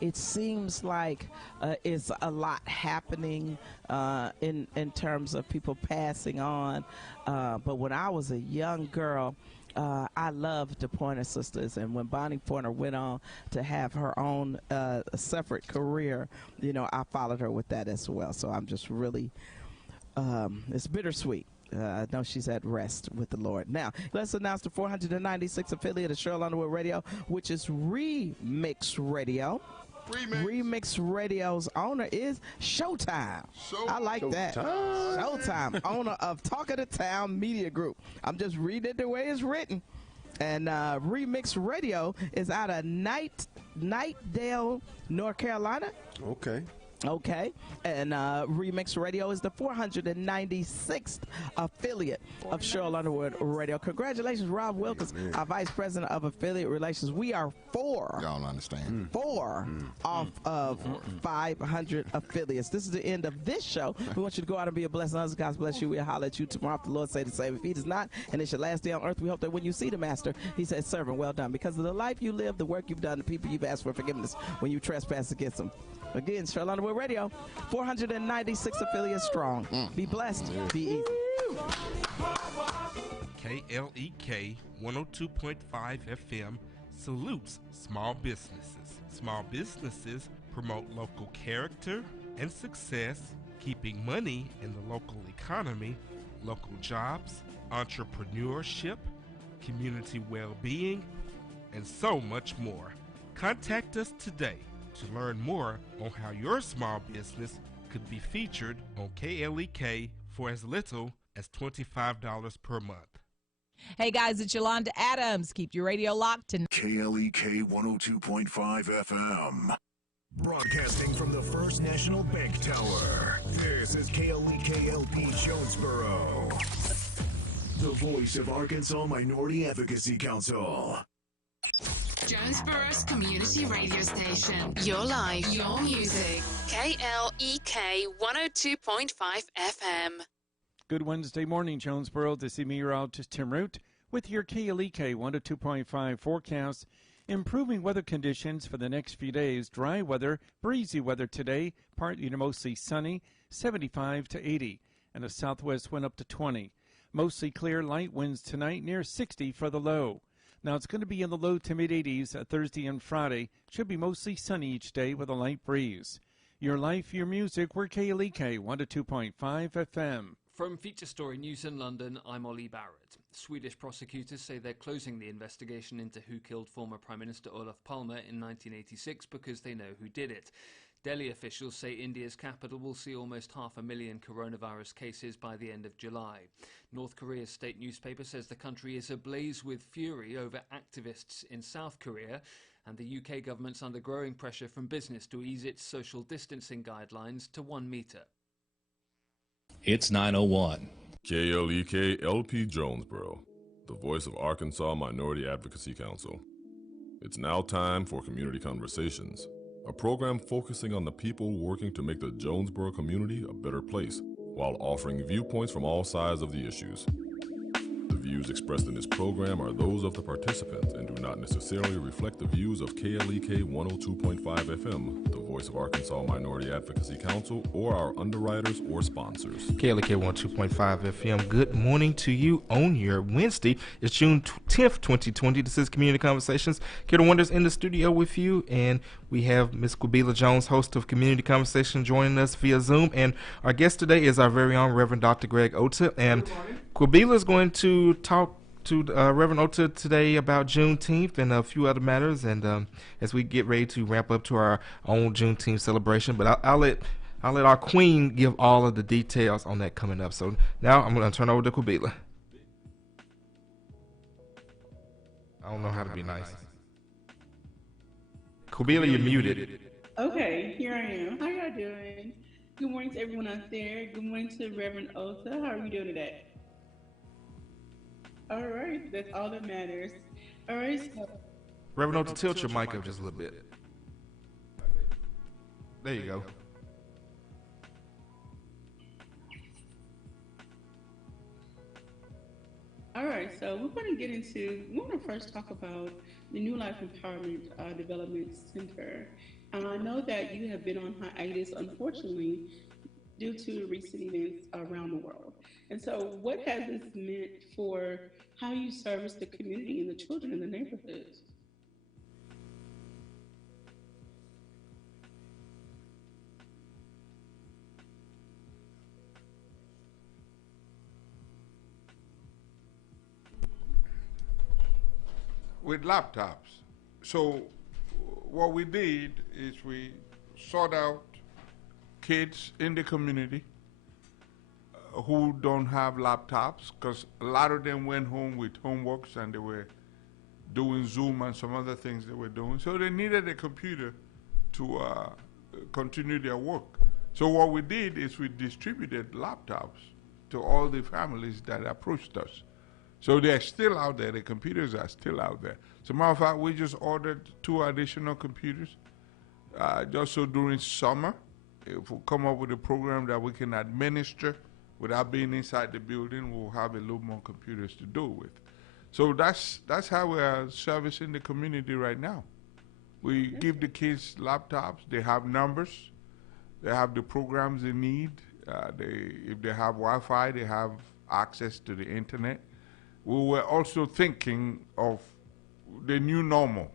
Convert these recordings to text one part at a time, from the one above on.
It seems like it's a lot happening in terms of people passing on. But when I was a young girl, I loved the Pointer Sisters, and when Bonnie Pointer went on to have her own separate career, I followed her with that as well. So I'm just really, it's bittersweet. I know she's at rest with the Lord. Now, let's announce the 496th affiliate of Cheryl Underwood Radio, which is Remix Radio. Remix Radio's owner is Showtime. I like that. Showtime, owner of Talk of the Town Media Group. I'm just reading it the way it's written. And Remix Radio is out of Knightdale, North Carolina. Okay, and Remix Radio is the 496th affiliate of Cheryl Underwood Radio. Congratulations, Rob Wilkins, our Vice President of Affiliate Relations. We are four. Y'all understand. Four off of 500 affiliates. This is the end of this show. We want you to go out and be a blessing. Others, God bless you. We'll holler at you tomorrow. If the Lord say the same. If he does not, and it's your last day on earth, we hope that when you see the Master, he says, servant, well done. Because of the life you live, the work you've done, the people you've asked for forgiveness when you trespass against them. Again, Cheryl Underwood Radio, 496 affiliates strong. Be blessed. Be easy. KLEK 102.5 FM salutes small businesses. Small businesses promote local character and success, keeping money in the local economy, local jobs, entrepreneurship, community well-being, and so much more. Contact us today to learn more on how your small business could be featured on KLEK for as little as $25 per month. Hey guys, it's Yolanda Adams. Keep your radio locked to KLEK 102.5 FM. Broadcasting from the First National Bank Tower. This is KLEK LP Jonesboro. The voice of Arkansas Minority Advocacy Council. Jonesboro's community radio station. Your life, your music. KLEK 102.5 FM. Good Wednesday morning, Jonesboro. This is meteorologist Tim Root with your KLEK 102.5 forecast. Improving weather conditions for the next few days. Dry weather, breezy weather today, partly to mostly sunny, 75 to 80, and a southwest wind up to 20. Mostly clear, light winds tonight, near 60 for the low. Now, it's going to be in the low to mid-80s Thursday and Friday. Should be mostly sunny each day with a light breeze. Your life, your music, we're KLEK 102.5 FM. From Feature Story News in London, I'm Ollie Barrett. Swedish prosecutors say they're closing the investigation into who killed former Prime Minister Olof Palme in 1986 because they know who did it. Delhi officials say India's capital will see almost 500,000 coronavirus cases by the end of July. North Korea's state newspaper says the country is ablaze with fury over activists in South Korea, and the UK government's under growing pressure from business to ease its social distancing guidelines to 1 metre. It's 9:01. KLEK LP Jonesboro, the voice of Arkansas Minority Advocacy Council. It's now time for Community Conversations, a program focusing on the people working to make the Jonesboro community a better place, while offering viewpoints from all sides of the issues. The views expressed in this program are those of the participants and do not necessarily reflect the views of KLEK 102.5 FM, the voice of Arkansas Minority Advocacy Council, or our underwriters or sponsors. KLEK 102.5 FM, good morning to you on your Wednesday. It's June 10th, 2020. This is Community Conversations. Kiddo Wonders in the studio with you, and we have Ms. Quabila Jones, host of Community Conversation, joining us via Zoom. And our guest today is our very own Reverend Dr. Greg Ota. And Quabila is going to talk to Reverend Ota today about Juneteenth and a few other matters, and as we get ready to ramp up to our own Juneteenth celebration. But I'll let our queen give all of the details on that coming up. So now I'm going to turn over to Quabila. I don't know how to be nice. Quabila, you're muted. Okay, here I am. How y'all doing? Good morning to everyone out there. Good morning to Reverend Ota. How are we doing today? All right, that's all that matters. All right, so Reverend Ota, tilt your mic up just a little bit. There you go. all right, so we want to first talk about the New Life Empowerment Development Center. I know that you have been on hiatus, unfortunately, due to recent events around the world. And so, what has this meant for how you service the community and the children in the neighborhoods? With laptops. So what we did is we sought out kids in the community who don't have laptops, because a lot of them went home with homeworks and they were doing Zoom and some other things they were doing. So they needed a computer to continue their work. So what we did is we distributed laptops to all the families that approached us. So they're still out there. The computers are still out there. As a matter of fact, we just ordered 2 additional computers just so during summer, if we come up with a program that we can administer without being inside the building, we'll have a little more computers to do it with. So that's how we are servicing the community right now. We give the kids laptops. They have numbers. They have the programs they need. If they have Wi-Fi, they have access to the internet. We were also thinking of the new normal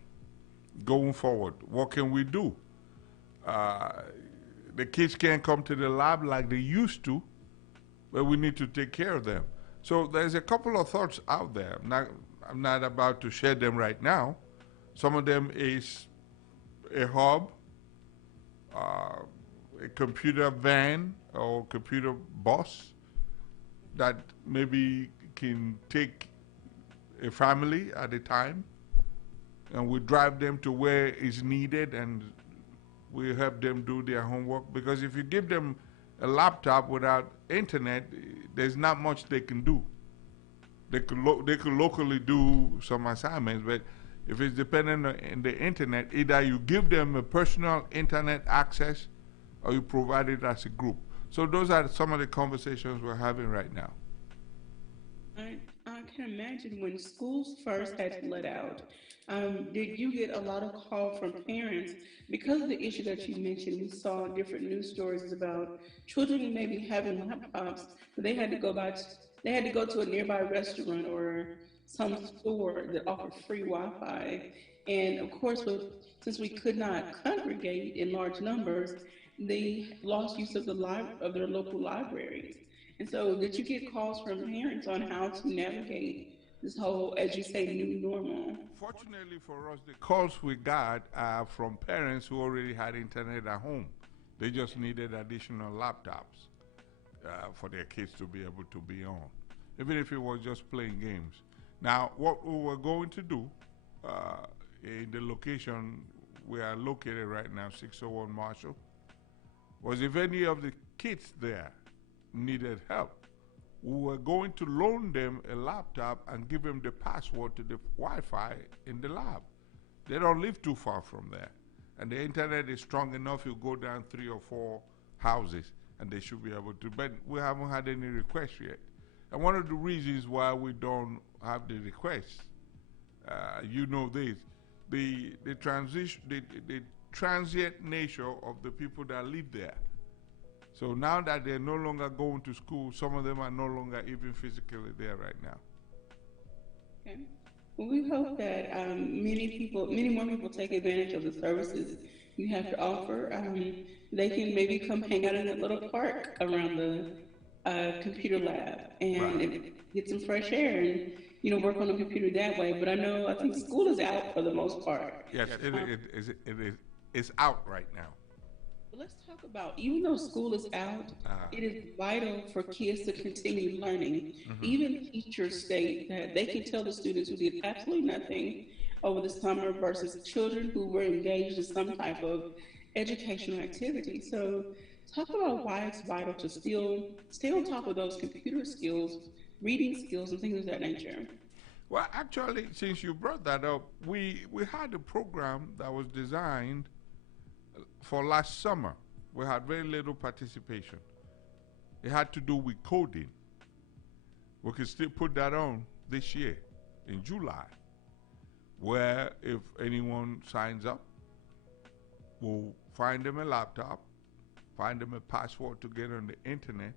going forward. What can we do? The kids can't come to the lab like they used to, but we need to take care of them. So there's a couple of thoughts out there. I'm not about to share them right now. Some of them is a hub, a computer van or computer bus that maybe can take a family at a time, and we drive them to where is needed, and we help them do their homework. Because if you give them a laptop without internet, there's not much they can do. They could locally do some assignments, but if it's dependent on the internet, either you give them a personal internet access or you provide it as a group. So those are some of the conversations we're having right now. I can imagine when schools first had to let out, did you get a lot of call from parents because of the issue that you mentioned? We saw different news stories about children maybe having laptops, but they had to go to a nearby restaurant or some store that offered free Wi-Fi. And of course, since we could not congregate in large numbers, they lost use of of their local libraries. And so, did you get calls from parents on how to navigate this whole, as you say, new normal? Fortunately for us, the calls we got are from parents who already had internet at home. They just needed additional laptops for their kids to be able to be on, even if it was just playing games. Now, what we were going to do in the location we are located right now, 601 Marshall, was if any of the kids there needed help, we were going to loan them a laptop and give them the password to the Wi-Fi in the lab. They don't live too far from there. And the internet is strong enough, you go down 3 or 4 houses and they should be able to, but we haven't had any requests yet. And one of the reasons why we don't have the requests, you know this, the transient nature of the people that live there. So now that they're no longer going to school, some of them are no longer even physically there right now. Okay. Well, we hope that many more people take advantage of the services you have to offer. They can maybe come hang out in that little park around the computer lab and get some fresh air and work on the computer that way. But I think school is out for the most part. Yes, it's out right now. Let's talk about, even though school is out, it is vital for kids to continue learning. Even teachers state that they can tell the students who did absolutely nothing over the summer versus children who were engaged in some type of educational activity. So talk about why it's vital to still stay on top of those computer skills, reading skills, and things of that nature. Well, actually, since you brought that up, we had a program that was designed for last summer. We had very little participation. It had to do with coding. We could still put that on, this year, in July, where if anyone signs up, we'll find them a laptop, find them a password to get on the internet,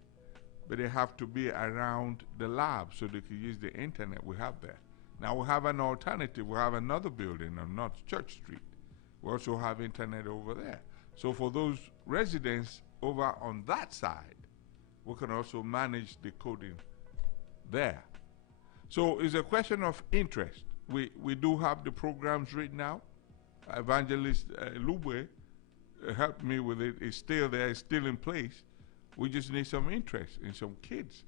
but they have to be around the lab so they can use the internet we have there. Now we have an alternative. We have another building on North Church Street. We also have internet over there. So for those residents over on that side, we can also manage the coding there. So it's a question of interest. We do have the programs written out. Evangelist Lube helped me with it. It's still there. It's still in place. We just need some interest in some kids.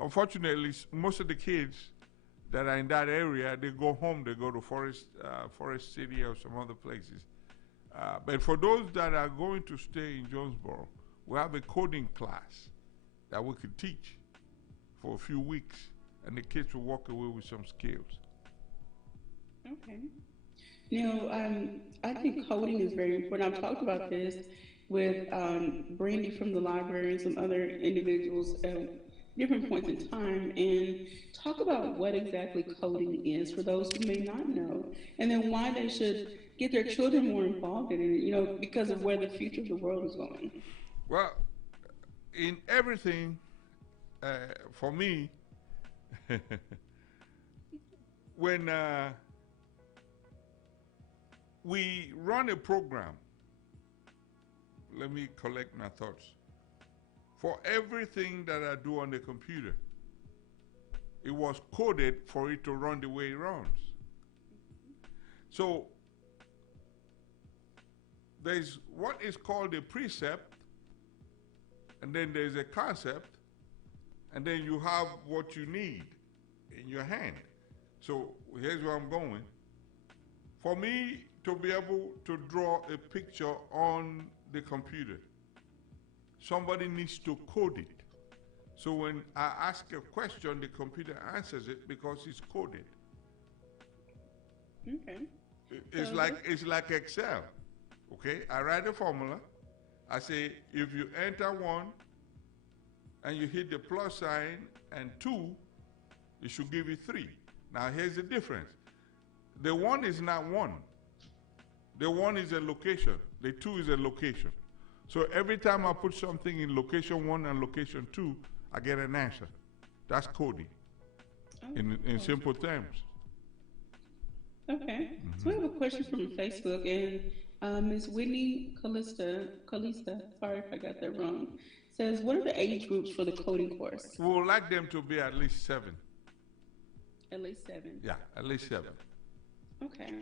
Unfortunately, most of the kids that are in that area, they go home. They go to Forest City or some other places. But for those that are going to stay in Jonesboro, we have a coding class that we could teach for a few weeks, and the kids will walk away with some skills. Okay. I think coding is very important. I've talked about this with Brandy from the library and some other individuals at different points in time, and talk about what exactly coding is for those who may not know, and then why they should get their children more involved in it, because of where the future of the world is going. Well, in everything, for me, when we run a program, let me collect my thoughts. For everything that I do on the computer, it was coded for it to run the way it runs. So there's what is called a precept, and then there's a concept, and then you have what you need in your hand. So here's where I'm going. For me to be able to draw a picture on the computer, somebody needs to code it. So when I ask a question, the computer answers it because it's coded. Okay. It's like Excel. Okay, I write a formula. I say if you enter 1 and you hit the plus sign and 2, it should give you 3. Now here's the difference. The 1 is not 1. The 1 is a location. The 2 is a location. So every time I put something in location 1 and location 2, I get an answer. That's coding in simple terms. Okay. So we have a question from Facebook, and Ms. Whitney Calista, sorry if I got that wrong, says, what are the age groups for the coding course? We would like them to be at least 7. At least 7? Yeah, at least 7. Okay.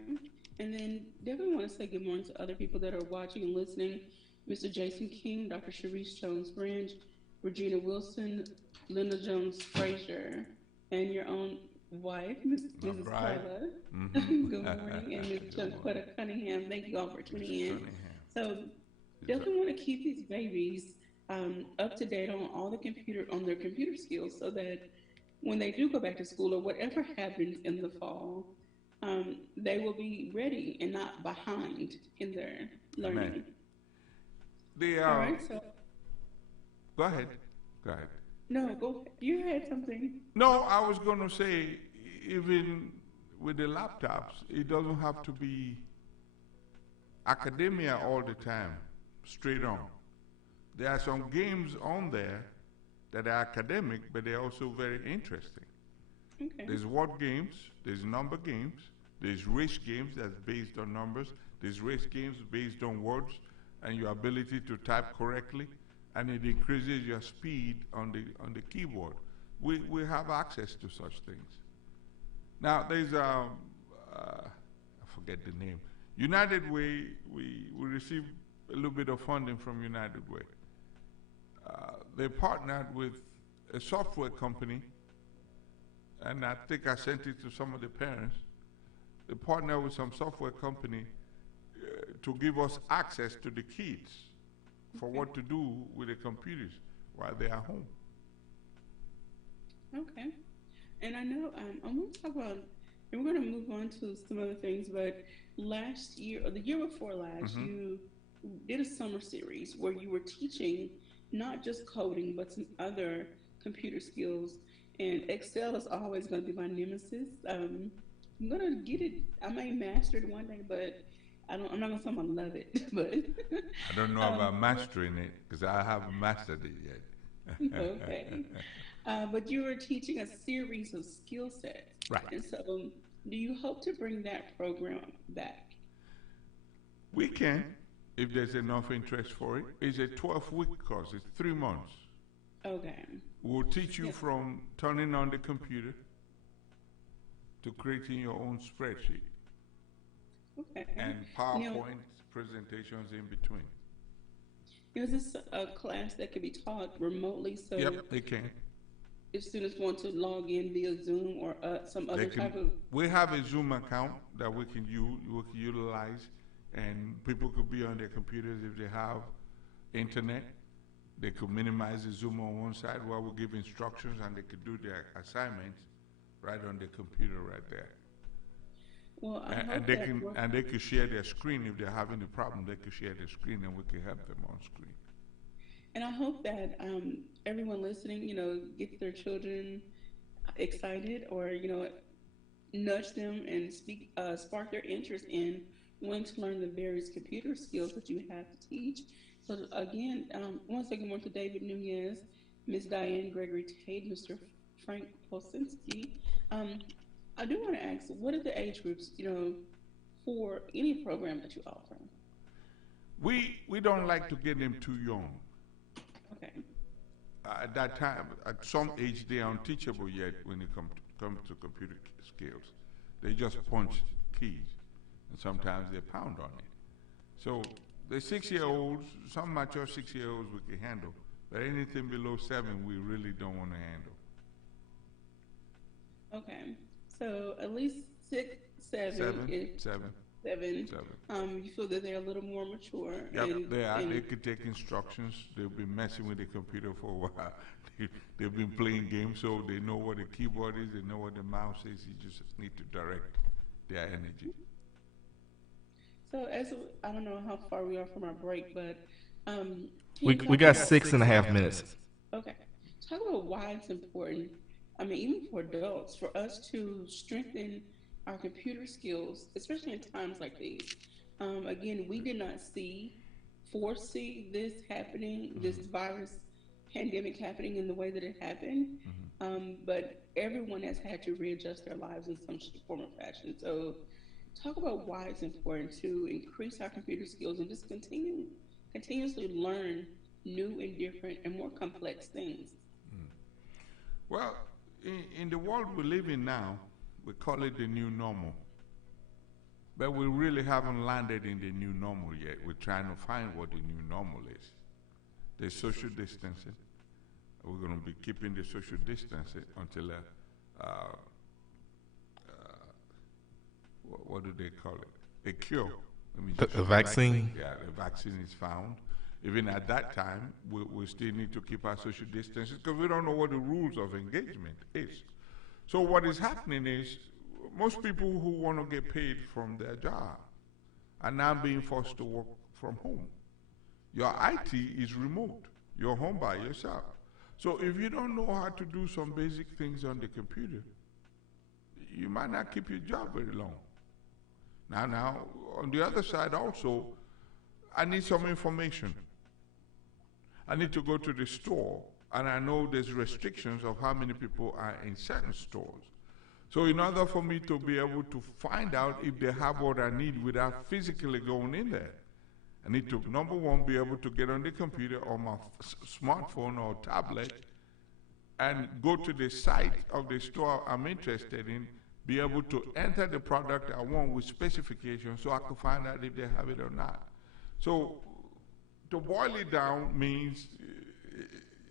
And then definitely want to say good morning to other people that are watching and listening. Mr. Jason King, Dr. Sharice Jones-Branch, Regina Wilson, Linda Jones-Frazier, and your own wife, Mrs. Carla. Good morning, and Ms. Junquetta Cunningham. Thank you all for tuning in. So definitely want to keep these babies up to date on all their computer skills, so that when they do go back to school or whatever happens in the fall, they will be ready and not behind in their learning. All right, so go ahead. No, go ahead. You had something. No, I was going to say, even with the laptops, it doesn't have to be academia all the time, straight on. There are some games on there that are academic, but they're also very interesting. Okay. There's word games, there's number games, there's race games that's based on numbers, there's race games based on words and your ability to type correctly, and it increases your speed on the keyboard. We have access to such things. Now there's I forget the name. United Way. We received a little bit of funding from United Way. They partnered with a software company, and I think I sent it to some of the parents. They partnered with some software company to give us access to the kids for what to do with the computers while they are home. Okay. And I know I'm going to talk about, and we're going to move on to some other things, but last year, or the year before last, you did a summer series where you were teaching not just coding, but some other computer skills. and Excel is always going to be my nemesis. I'm gonna get it. I may master it one day, but I'm not gonna say I'm gonna love it. But I don't know about mastering it because I haven't mastered it yet. okay. But you were teaching a series of skill sets, Right. and so do you hope to bring that program back? We can, if there's enough interest for it. It's a 12-week course. It's 3 months. Okay. We'll teach you from turning on the computer to creating your own spreadsheet Okay. and PowerPoint presentations in between. Is this a class that can be taught remotely? So Yep, they can. if students want to log in via Zoom or some other type of... We have a Zoom account that we can utilize, and people could be on their computers if they have internet. They could minimize the Zoom on one side while we give instructions, and they could do their assignments right on the computer right there. Well, And they could share their screen if they're having a problem. They could share their screen, and we could help them on screen. And I hope that everyone listening, gets their children excited, or nudge them and spark their interest in wanting to learn the various computer skills that you have to teach. So again, once again, more to David Nunez, Ms. Diane Gregory Tate, Mr. Frank Polsinski. I do want to ask, what are the age groups, for any program that you offer? We don't like to get them too young. Okay. At that time, at some age, they are unteachable yet when it comes to computer skills. They just punch keys, and sometimes they pound on it. So the 6-year-olds, some mature 6-year-olds we can handle, but anything below 7, we really don't want to handle. Okay, so at least 6, 7. You feel that they're a little more mature. Yep, they are. They could take instructions. They've been messing with the computer for a while. They've been playing games, so they know what the keyboard is. They know what the mouse is. You just need to direct their energy. So I don't know how far we are from our break, but we got 6.5 minutes. Okay, talk about why it's important. I mean, even for adults, for us to strengthen our computer skills, especially in times like these. Again, we did not foresee this happening, this virus pandemic happening in the way that it happened. But everyone has had to readjust their lives in some form or fashion. So talk about why it's important to increase our computer skills and just continuously learn new and different and more complex things. Well, in the world we live in now, we call it the new normal. But we really haven't landed in the new normal yet. We're trying to find what the new normal is. There's social distancing. We're going to be keeping the social distancing until what do they call it? A cure. A vaccine? Yeah, the vaccine is found. Even at that time, we still need to keep our social distancing because we don't know what the rules of engagement is. So what is happening is most people who want to get paid from their job are now being forced to work from home. Your IT is remote. You're home by yourself. So if you don't know how to do some basic things on the computer, you might not keep your job very long. Now, on the other side also, I need some information. I need to go to the store, and I know there's restrictions of how many people are in certain stores. So in order for me to be able to find out if they have what I need without physically going in there, I need to, number one, be able to get on the computer or my smartphone or tablet and go to the site of the store I'm interested in, be able to enter the product I want with specifications so I can find out if they have it or not. So to boil it down means,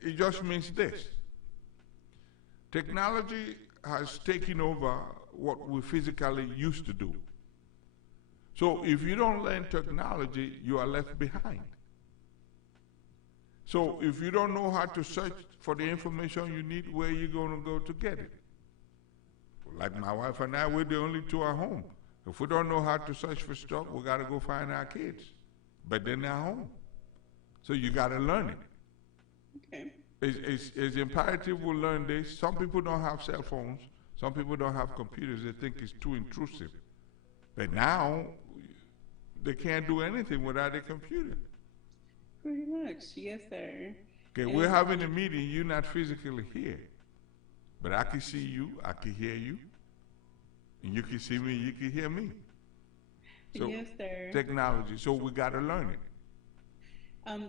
it just means this. Technology has taken over what we physically used to do. So if you don't learn technology, you are left behind. So if you don't know how to search for the information you need, where are you going to go to get it? Like my wife and I, we're the only two at home. If we don't know how to search for stuff, we got to go find our kids. But then they're home. So you got to learn it. Okay. it's imperative we learn this. Some people don't have cell phones. Some people don't have computers. They think it's too intrusive. But now, they can't do anything without a computer. Pretty much, yes, sir. Okay, we're having a meeting. You're not physically here. But I can see you. I can hear you. And you can see me. You can hear me. So, yes, sir. Technology. So we got to learn it.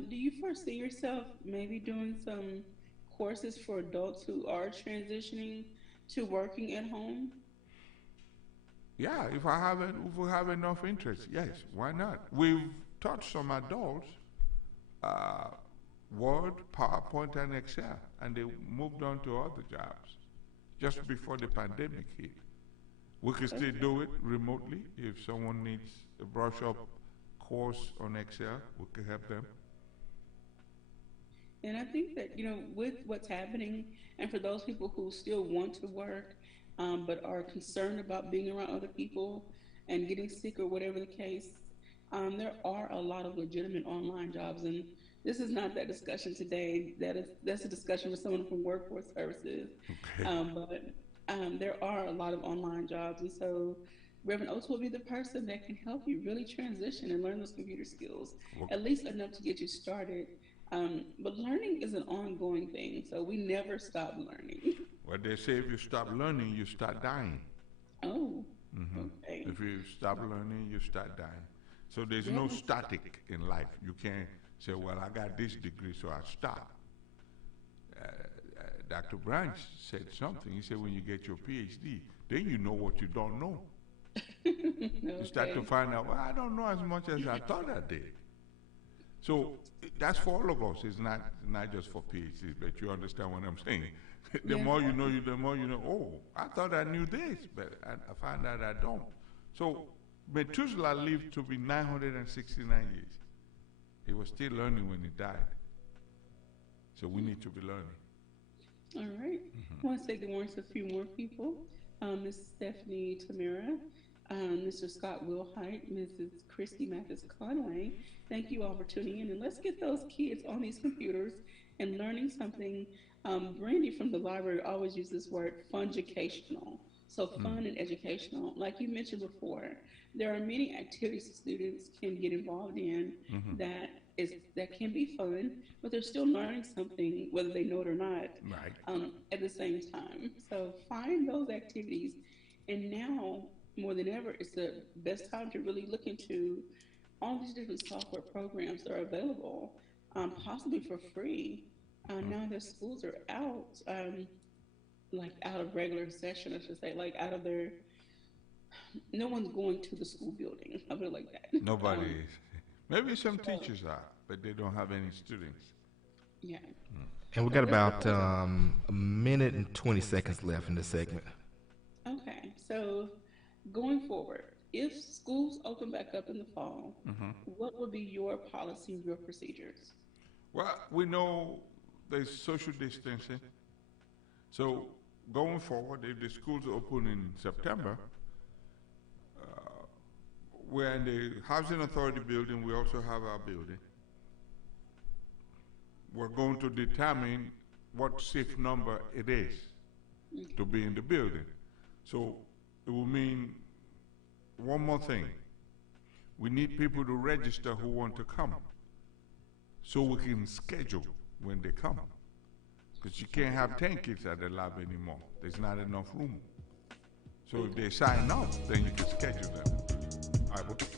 Do you foresee yourself maybe doing some courses for adults who are transitioning to working at home? Yeah, if we have enough interest, yes, why not? We've taught some adults Word, PowerPoint, and Excel, and they moved on to other jobs just before the pandemic hit. We can still do it remotely. If someone needs a brush-up course on Excel, we can help them. And I think that, with what's happening, and for those people who still want to work, but are concerned about being around other people and getting sick or whatever the case, there are a lot of legitimate online jobs. And this is not that discussion today. That's a discussion with someone from Workforce Services. Okay. But there are a lot of online jobs. And so Reverend Oates will be the person that can help you really transition and learn those computer skills, at least enough to get you started. But learning is an ongoing thing, so we never stop learning. Well, they say if you stop learning, you start dying. Oh, okay. If you stop learning, you start dying. So there's no static in life. You can't say, well, I got this degree, so I stop. Dr. Branch said something. He said, when you get your PhD, then you know what you don't know. Okay. You start to find out, well, I don't know as much as I thought I did. So that's for all of us. It's not just for PhDs, but you understand what I'm saying. The more you know, the more you know, oh, I thought I knew this, but I found out I don't. So Methuselah lived to be 969 years. He was still learning when he died. So we need to be learning. All right. I want to say good morning to a few more people. Ms. Stephanie Tamara, Mr. Scott Wilhite, Mrs. Christy Mathis Conway. Thank you all for tuning in. And let's get those kids on these computers and learning something. Brandy from the library always uses this word, funjucational. So fun and educational. Like you mentioned before, there are many activities students can get involved in that can be fun, but they're still learning something, whether they know it or not, at the same time. So find those activities. And now, more than ever, it's the best time to really look into all these different software programs that are available, possibly for free. Now that schools are out, out of regular session, I should say, out of their, no one's going to the school building, I'll put it like that. Nobody is. Maybe some teachers are, but they don't have any students. Yeah. And we got about a minute and 20 seconds left in this segment. Okay, so going forward, if schools open back up in the fall, what would be your policies, your procedures? Well, we know there's social distancing. So going forward, if the schools open in September, we're in the Housing Authority building. We also have our building. We're going to determine what safe number it is to be in the building. So it will mean one more thing. We need people to register who want to come so we can schedule when they come. Because you can't have 10 kids at the lab anymore. There's not enough room. So if they sign up, then you can schedule them.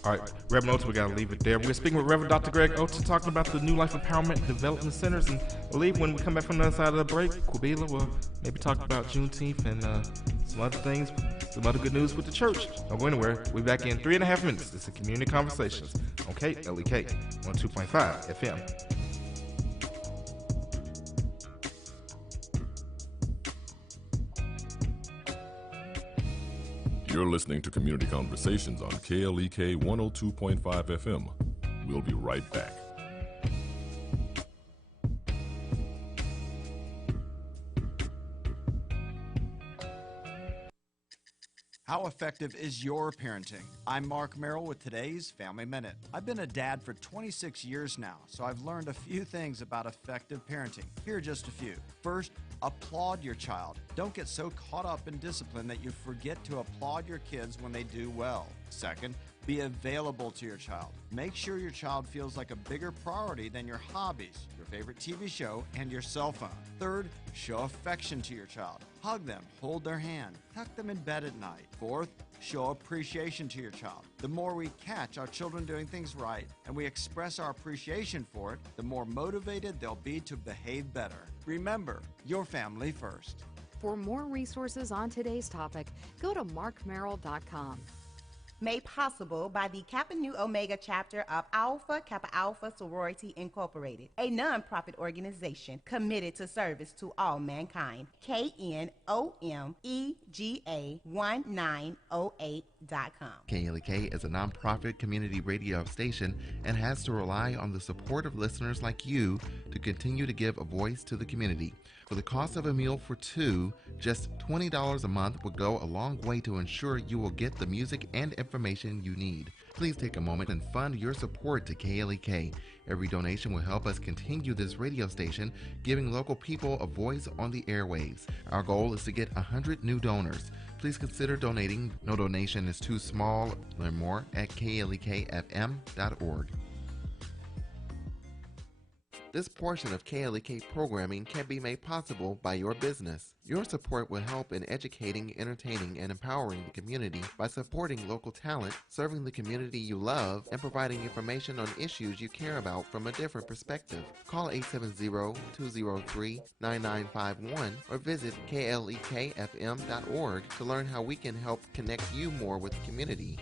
All right, Reverend Oates, we got to leave it there. We're speaking with Reverend Dr. Greg Oates, talking about the New Life Empowerment and Development Centers. And I believe when we come back from the other side of the break, Kwabila will maybe talk about Juneteenth and some other things, some other good news with the church. Don't go anywhere. We'll be back in 3.5 minutes. This is Community Conversations on KLEK 102.5 FM. You're listening to Community Conversations on KLEK 102.5 FM. We'll be right back. How effective is your parenting? I'm Mark Merrill with today's Family Minute. I've been a dad for 26 years now, so I've learned a few things about effective parenting. Here are just a few. First, applaud your child. Don't get so caught up in discipline that you forget to applaud your kids when they do well. Second, be available to your child. Make sure your child feels like a bigger priority than your hobbies, your favorite TV show, and your cell phone. Third, show affection to your child. Hug them, hold their hand, tuck them in bed at night. Fourth, show appreciation to your child. The more we catch our children doing things right and we express our appreciation for it, the more motivated they'll be to behave better. Remember, your family first. For more resources on today's topic, go to markmerrill.com. Made possible by the Kappa Nu Omega chapter of Alpha Kappa Alpha Sorority Incorporated, a nonprofit organization committed to service to all mankind. KNOMEGA1908.com. KLEK is a nonprofit community radio station and has to rely on the support of listeners like you to continue to give a voice to the community. For the cost of a meal for two, just $20 a month will go a long way to ensure you will get the music and information you need. Please take a moment and fund your support to KLEK. Every donation will help us continue this radio station, giving local people a voice on the airwaves. Our goal is to get 100 new donors. Please consider donating. No donation is too small. Learn more at klekfm.org. This portion of KLEK programming can be made possible by your business. Your support will help in educating, entertaining, and empowering the community by supporting local talent, serving the community you love, and providing information on issues you care about from a different perspective. Call 870-203-9951 or visit klekfm.org to learn how we can help connect you more with the community.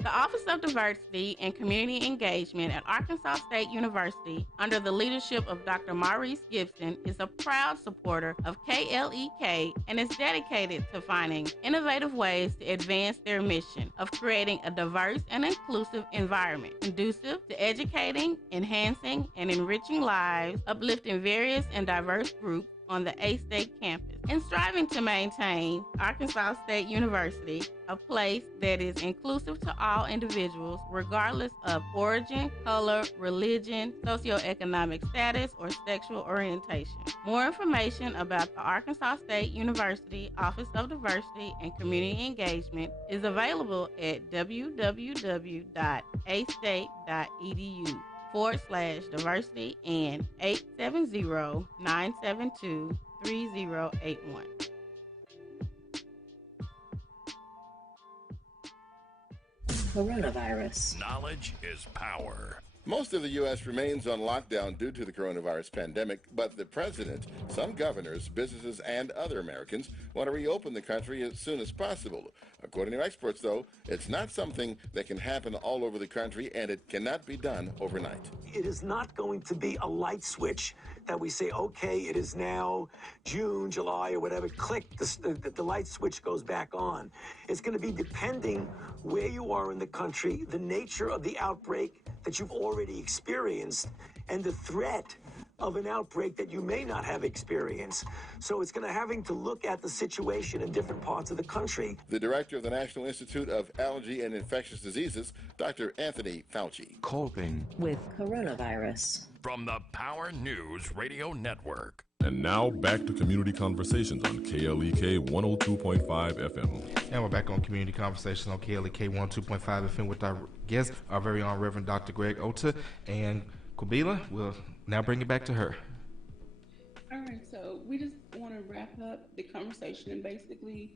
The Office of Diversity and Community Engagement at Arkansas State University, under the leadership of Dr. Maurice Gibson, is a proud supporter of KLEK and is dedicated to finding innovative ways to advance their mission of creating a diverse and inclusive environment, conducive to educating, enhancing, and enriching lives, uplifting various and diverse groups on the A-State campus, and striving to maintain Arkansas State University a place that is inclusive to all individuals, regardless of origin, color, religion, socioeconomic status, or sexual orientation. More information about the Arkansas State University Office of Diversity and Community Engagement is available at www.astate.edu/diversity and 870-972-3081. Coronavirus. Knowledge is power. Most of the U.S. remains on lockdown due to the coronavirus pandemic, but the president, some governors, businesses, and other Americans want to reopen the country as soon as possible. According to experts, though, it's not something that can happen all over the country, and it cannot be done overnight. It is not going to be a light switch that we say, okay, it is now June, July, or whatever, click, the light switch goes back on. It's going to be depending where you are in the country, the nature of the outbreak that you've already experienced, and the threat of an outbreak that you may not have experienced. So it's going to having to look at the situation in different parts of the country. The director of the National Institute of Allergy and Infectious Diseases, Dr. Anthony Fauci. Coping with coronavirus. From the Power News Radio Network. And now back to Community Conversations on KLEK 102.5 FM. And we're back on Community Conversations on KLEK 102.5 FM with our guest, our very own Reverend Dr. Greg Ota. And Kubila, we'll now bring it back to her. All right, so we just want to wrap up the conversation and basically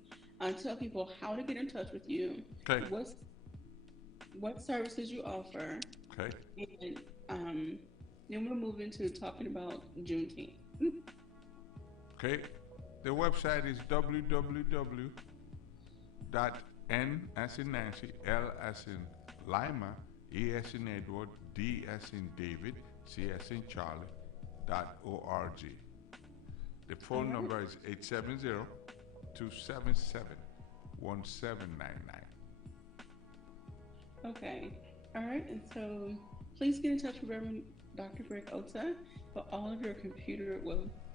tell people how to get in touch with you. Okay. What services you offer. Okay. And then we'll move into talking about Juneteenth. Okay. The website is www.n as in Nancy, L as in Lima, E as in Edward, D as in David, C as in Charlie.org. The phone number is 870-277-1799. Okay. All right. And so please get in touch with Reverend Dr. Greg Ota for all of your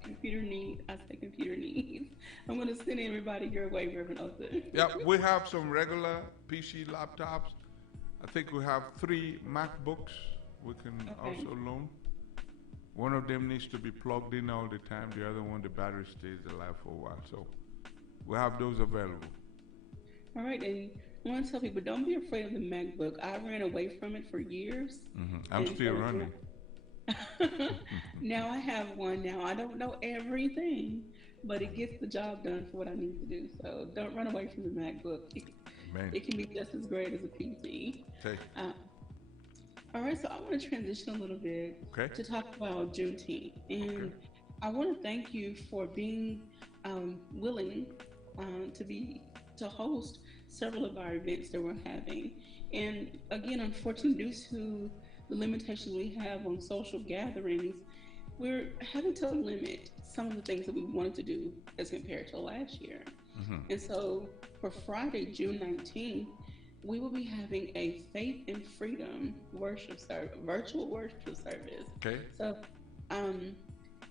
computer need. I say computer needs. I'm going to send everybody your way, Reverend Other. Yeah, we have some regular PC laptops. I think we have 3 MacBooks we can also loan. One of them needs to be plugged in all the time. The other one, the battery stays alive for a while. So we have those available. All right, and I want to tell people, don't be afraid of the MacBook. I ran away from it for years. I'm still running. Now I have one now. I don't know everything, but it gets the job done for what I need to do. So don't run away from the MacBook. It can be just as great as a PC. Okay. All right, so I want to transition a little bit to talk about Juneteenth. And I want to thank you for being willing to host several of our events that we're having. And again, unfortunately, due to the limitations we have on social gatherings, we're having to limit some of the things that we wanted to do as compared to last year. And so for Friday, June 19th, we will be having a Faith and Freedom worship service, virtual worship service. Okay. So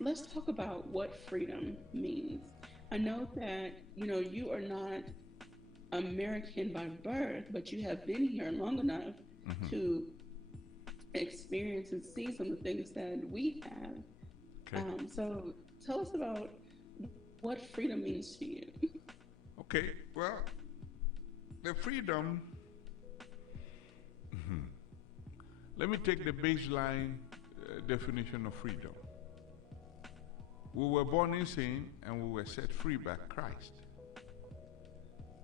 let's talk about what freedom means. I know that, you are not American by birth, but you have been here long enough to experience and see some of the things that we have. So tell us about what freedom means to you. Okay, well, the freedom, let me take the baseline definition of freedom. We were born in sin and we were set free by Christ.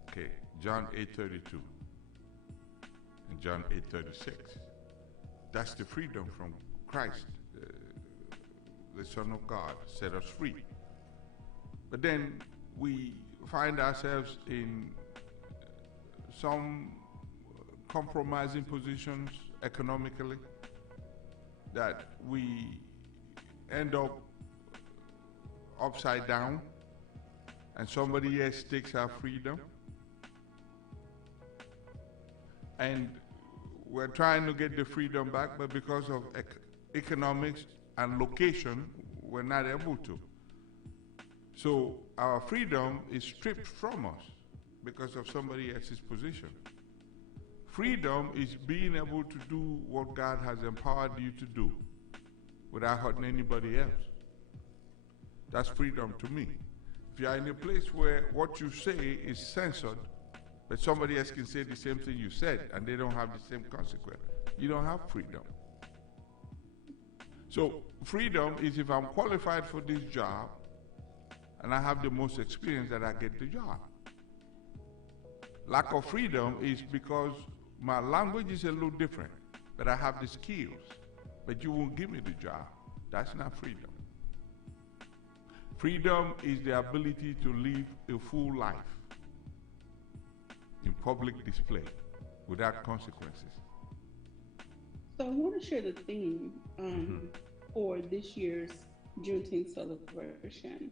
Okay, John 8:32 and John 8:36. That's the freedom from Christ, the Son of God, set us free. But then we find ourselves in some compromising positions economically that we end up upside down and somebody else takes our freedom. And we're trying to get the freedom back, but because of economics and location, we're not able to. So our freedom is stripped from us because of somebody else's position. Freedom is being able to do what God has empowered you to do without hurting anybody else. That's freedom to me. If you're in a place where what you say is censored, but somebody else can say the same thing you said and they don't have the same consequence, you don't have freedom. So freedom is if I'm qualified for this job and I have the most experience, that I get the job. Lack of freedom is because my language is a little different, but I have the skills, but you won't give me the job. That's not freedom. Freedom is the ability to live a full life in public display without consequences. So I want to share the theme for this year's Juneteenth celebration.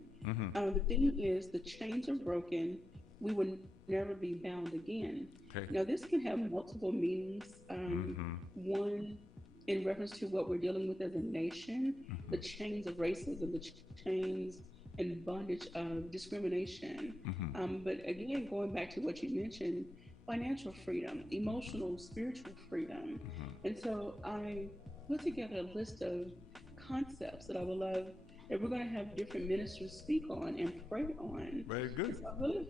The theme is "The chains are broken, we will never be bound again." Now this can have multiple meanings. One, in reference to what we're dealing with as a nation, the chains of racism, the chains and bondage of discrimination. But again, going back to what you mentioned, financial freedom, emotional, spiritual freedom. And so I put together a list of concepts that I would love that we're going to have different ministers speak on and pray on. Very good. So I really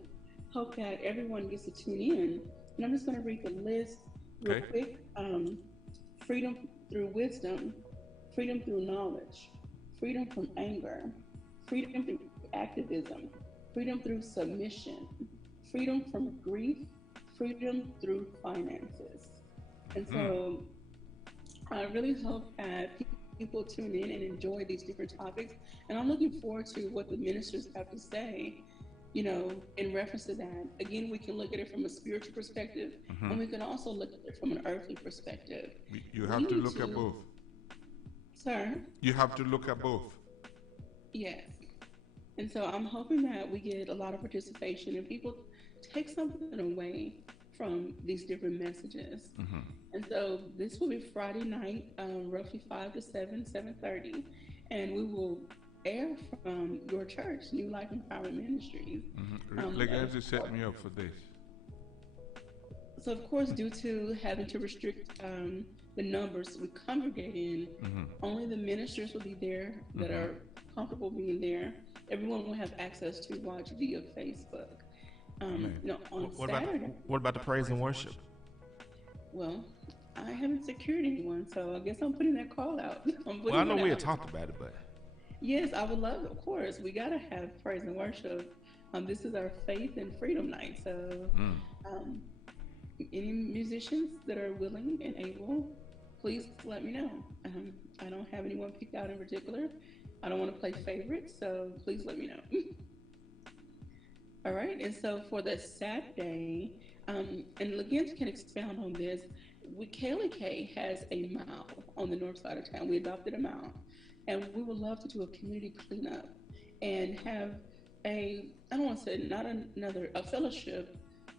hope that everyone gets to tune in. And I'm just going to read the list real quick. Freedom through wisdom, freedom through knowledge, freedom from anger, freedom through activism, freedom through submission, freedom from grief, freedom through finances. And so I really hope that people tune in and enjoy these different topics. And I'm looking forward to what the ministers have to say, in reference to that. Again, we can look at it from a spiritual perspective, and we can also look at it from an earthly perspective. You have to look at both. Sir? You have to look at both. Yes. And so I'm hoping that we get a lot of participation and people take something away from these different messages. And so this will be Friday night, roughly 5 to 7, 7:30. And we will air from your church, New Life Empowerment Ministries. Legacy set me up for this. So, of course, due to having to restrict the numbers we congregate in, only the ministers will be there that are comfortable being there. Everyone will have access to watch via Facebook. On Saturday. What about the praise and worship? Well, I haven't secured anyone, so I guess I'm putting that call out. Well, I know we had talked about it, but yes, I would love it. Of course, we gotta have praise and worship. This is our faith and freedom night, so any musicians that are willing and able, please let me know. I don't have anyone picked out in particular. I don't want to play favorites, so please let me know. All right, and so for the Saturday, and Legends can expound on this, KLEK has a mall on the north side of town. We adopted a mall, and we would love to do a community cleanup and have I don't want to say a fellowship, I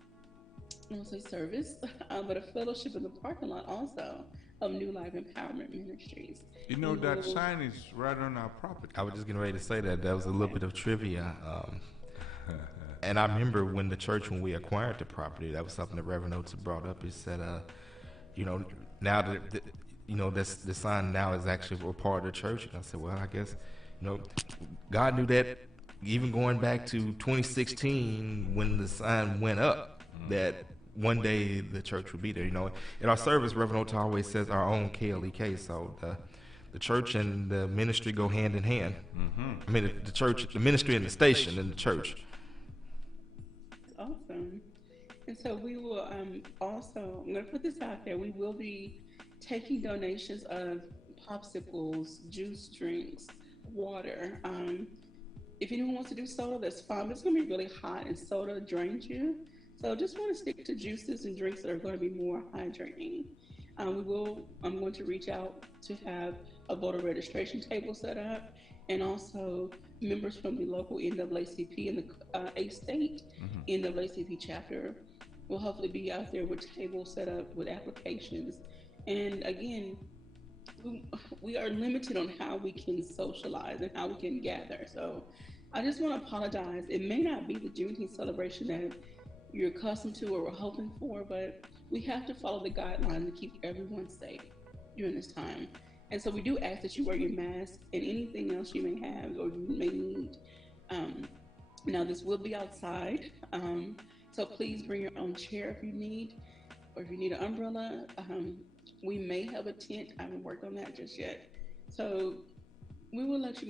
don't want to say service, but a fellowship in the parking lot also of New Life Empowerment Ministries. You know, that sign is right on our property. I was just getting ready to say that. That was a little bit of trivia. And I remember when when we acquired the property, that was something that Reverend Oates brought up. He said, now that, the sign now is actually a part of the church. And I said, well, I guess, God knew that even going back to 2016 when the sign went up, that one day the church would be there. In our service, Reverend Oates always says our own KLEK. So the church and the ministry go hand in hand. I mean, the church, the ministry and the station and the church. Awesome. And so we will also, I'm going to put this out there, we will be taking donations of popsicles, juice drinks, water. If anyone wants to do soda, that's fine. It's going to be really hot and soda drains you. So just want to stick to juices and drinks that are going to be more hydrating. I'm going to reach out to have a voter registration table set up, and also members from the local NAACP and the A-State NAACP chapter will hopefully be out there with tables set up with applications. And again, we are limited on how we can socialize and how we can gather. So I just want to apologize. It may not be the Juneteenth celebration that you're accustomed to or were hoping for, but we have to follow the guidelines to keep everyone safe during this time. And so we do ask that you wear your mask and anything else you may have or you may need. Now this will be outside, so please bring your own chair if you need, or if you need an umbrella. We may have a tent. I haven't worked on that just yet. So we will let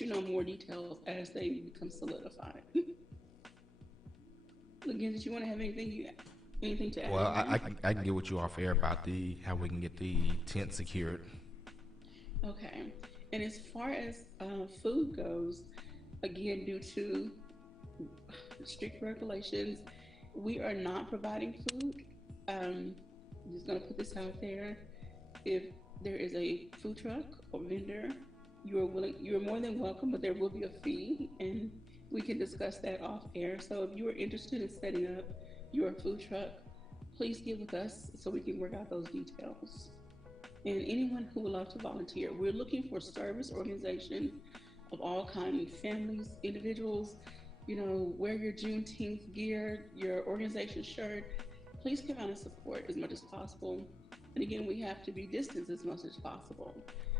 you know more details as they become solidified. Again, did you want to have anything to add? Well, I can get with you off air about how we can get the tent secured. Okay. And as far as food goes, again, due to strict regulations, we are not providing food. I'm just going to put this out there. If there is a food truck or vendor, you're more than welcome, but there will be a fee, and we can discuss that off air. So if you are interested in setting up your food truck, please get with us so we can work out those details. And anyone who would love to volunteer, we're looking for service organizations of all kinds, families, individuals, wear your Juneteenth gear, your organization shirt. Please come out and support as much as possible. And again, we have to be distanced as much as possible.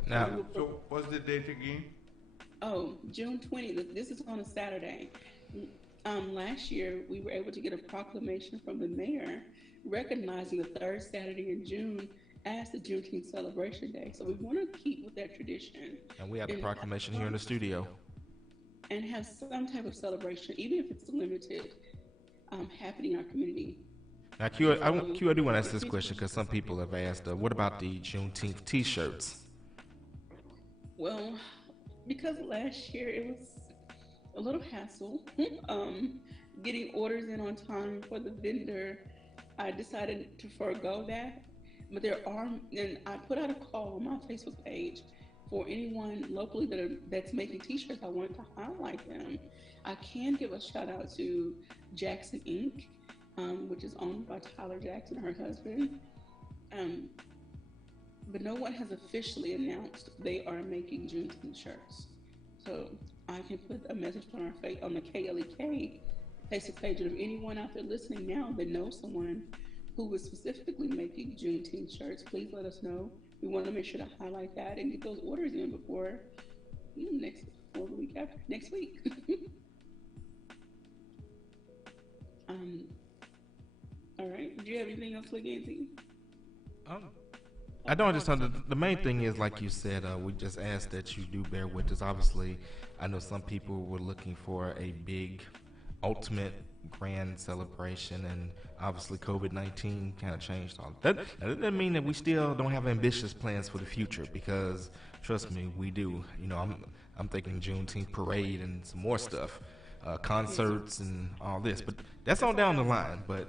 Now, so what's the date again? Oh, June 20th. This is on a Saturday. Last year, we were able to get a proclamation from the mayor recognizing the third Saturday in June as the Juneteenth celebration day. So we want to keep with that tradition. And we have the proclamation here in the studio. And have some type of celebration, even if it's limited, happening in our community. Now, Q, I do want to ask this question because some people have asked, what about the Juneteenth T-shirts? Well, because last year it was a little hassle getting orders in on time for the vendor, I decided to forego that. But and I put out a call on my Facebook page for anyone locally that's making t-shirts. I wanted to highlight them. I can give a shout out to Jackson Inc., which is owned by Tyler Jackson, her husband. But no one has officially announced they are making Juneteenth shirts. So I can put a message on on the KLEK Facebook page. And if anyone out there listening now that knows someone who is specifically making Juneteenth shirts, please let us know. We want to make sure to highlight that and get those orders in before the week after next week. All right. Do you have anything else, Legacy? I don't understand. The main thing is, like you said, we just ask that you do bear with us. Obviously, I know some people were looking for a big, ultimate, grand celebration, and obviously COVID-19 kind of changed all that. That doesn't mean that we still don't have ambitious plans for the future, because trust me, we do. You know, I'm thinking Juneteenth parade and some more stuff, concerts and all this, but that's all down the line. But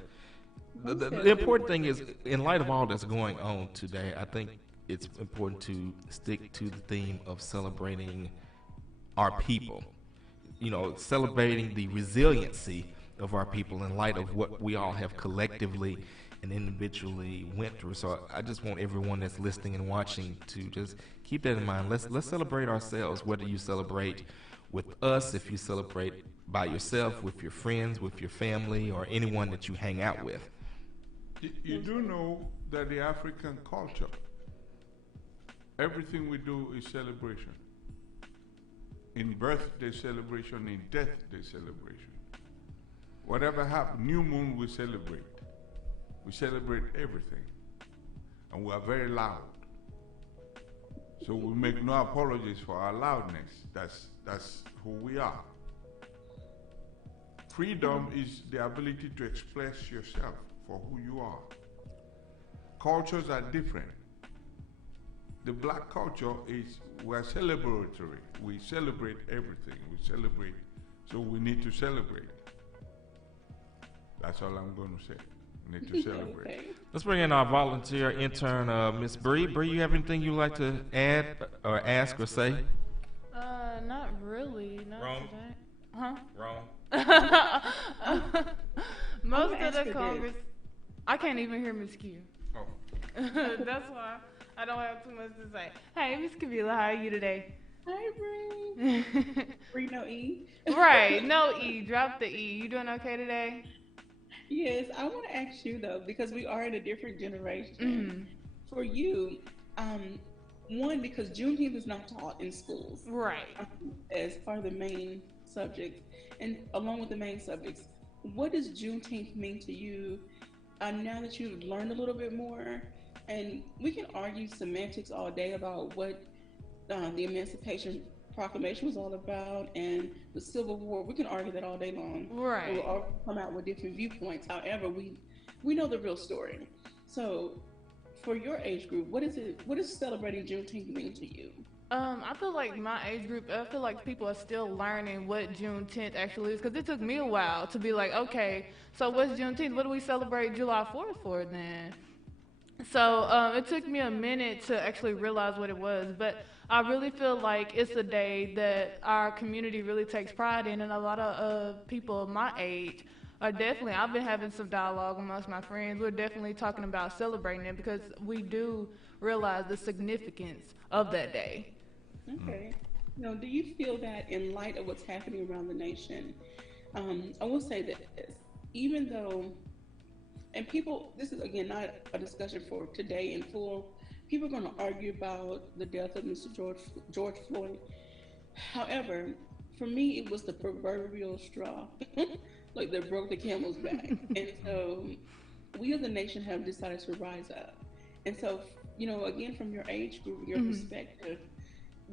the important thing is, in light of all that's going on today, I think it's important to stick to the theme of celebrating our people. You know, celebrating the resiliency of our people in light of what we all have collectively and individually went through. So I just want everyone that's listening and watching to just keep that in mind. Let's celebrate ourselves, whether you celebrate with us, if you celebrate by yourself, with your friends, with your family, or anyone that you hang out with. You do know that the African culture, everything we do is celebration. In birthday celebration, in death day celebration. Whatever happens, new moon we celebrate. We celebrate everything. And we are very loud. So we make no apologies for our loudness. That's who we are. Freedom is the ability to express yourself for who you are. Cultures are different. The black culture is, we're celebratory. We celebrate everything. We celebrate, so we need to celebrate. That's all I'm going to say. We need to celebrate. Okay. Let's bring in our volunteer intern, Miss Bree. Bree, you have anything you'd like to add or ask or say? Not really. Not Wrong. today. Huh? Wrong. Most of the conversation, I can't even hear Miss Q. Oh. That's why I don't have too much to say. Hey, Miss Kabila, how are you today? Hi, Bree. Bree, no E? Right, no E. Drop the E. You doing okay today? Yes, I want to ask you though, because we are in a different generation. For you, one, because Juneteenth is not taught in schools, right? As part of the main subject, and along with the main subjects, what does Juneteenth mean to you? Now that you've learned a little bit more, and we can argue semantics all day about what the Emancipation Proclamation was all about and the Civil War. We can argue that all day long. Right. We'll all come out with different viewpoints. However, we know the real story. So, for your age group, what does celebrating Juneteenth mean to you? I feel like my age group, I feel like people are still learning what Juneteenth actually is, because it took me a while to be like, okay, so what's Juneteenth? What do we celebrate July 4th for then? So it took me a minute to actually realize what it was, but I really feel like it's a day that our community really takes pride in, and a lot of people of my age are definitely, I've been having some dialogue amongst my friends, we're definitely talking about celebrating it because we do realize the significance of that day. Okay. Now, do you feel that in light of what's happening around the nation, I will say that even though, and people, this is again not a discussion for today in full, people are going to argue about the death of Mr. George Floyd. However, for me, it was the proverbial straw, like that broke the camel's back. And so we as a nation have decided to rise up. And so, again, from your age group, your perspective,